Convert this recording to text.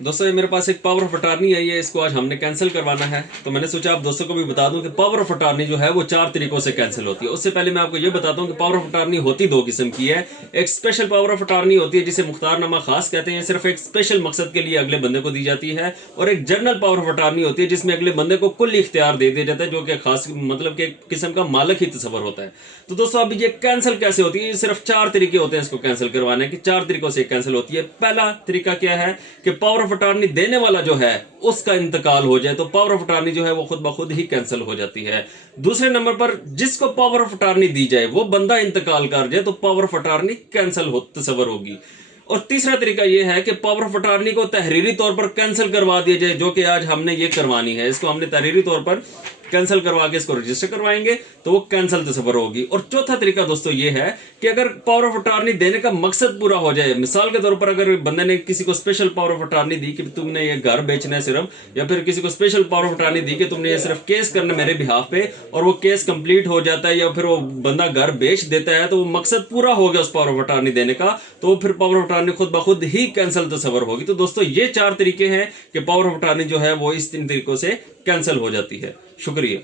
दोस्तों ये मेरे पास एक पावर ऑफ अटॉर्नी आई है, इसको आज हमने कैंसिल करवाना है। तो मैंने सोचा आप दोस्तों को भी बता दूं कि पावर ऑफ अटॉर्नी जो है वो 4 तरीकों से कैंसिल होती है। उससे पहले मैं आपको ये बताता हूं कि पावर ऑफ अटॉर्नी होती 2 किस्म की है। एक स्पेशल पावर ऑफ अटॉर्नी होती है जिसे मुख्तारनामा खास कहते हैं, सिर्फ एक स्पेशल मकसद के लिए अगले बंदे को दी जाती है। और एक जनरल पावर ऑफ अटॉर्नी होती है जिसमें अगले बंदे को कुल इख्तियार दे दिया जाता है, जो कि खास मतलब कि एक किस्म का मालिक ही तस्वर होता है। तो दोस्तों अभी ये कैंसिल कैसे होती है, सिर्फ 4 तरीके होते हैं इसको कैंसिल करवाने के। 4 तरीकों से कैंसिल होती है। पहला तरीका क्या है कि पावर ऑफ अटॉर्नी देने वाला जो है उसका इंतकाल हो जाए तो पावर ऑफ अटॉर्नी जो है वो खुद ब खुद ही कैंसिल हो जाती है। दूसरे नंबर पर जिसको पावर ऑफ अटॉर्नी दी जाए वो बंदा इंतकाल कर जाए तो पावर ऑफ अटॉर्नी कैंसिल हो तस्वर होगी। और तीसरा तरीका यह है कि पावर ऑफ अटॉर्नी को तहरीरी तौर पर कैंसिल करवा दिया जाए, जो कि आज हमने ये करवानी है। इसको हमने तहरीरी तौर पर कैंसिल करवा के इसको रजिस्टर करवाएंगे तो वो कैंसिल तस्वर होगी। और चौथा तरीका दोस्तों ये है कि अगर पावर ऑफ अटॉर्नी देने का मकसद पूरा हो जाए, मिसाल के तौर पर अगर बंदे ने किसी को स्पेशल पावर ऑफ अटॉर्नी दी कि तुमने ये घर बेचना है सिर्फ, या फिर किसी को स्पेशल पावर ऑफ अटॉर्नी दी कि तुमने ये सिर्फ केस करना मेरे बिहाफ पे, और वो केस कंप्लीट हो जाता है या फिर वो बंदा घर बेच देता है, तो वो मकसद पूरा हो गया उस पावर ऑफ अटॉर्नी देने का, तो फिर पावर ऑफ अटॉर्नी खुद ब खुद ही कैंसिल तस्वर होगी। तो दोस्तों ये 4 तरीके हैं कि पावर ऑफ अटॉर्नी जो है वो इस 3 तरीकों से कैंसिल हो जाती है। शुक्रिया।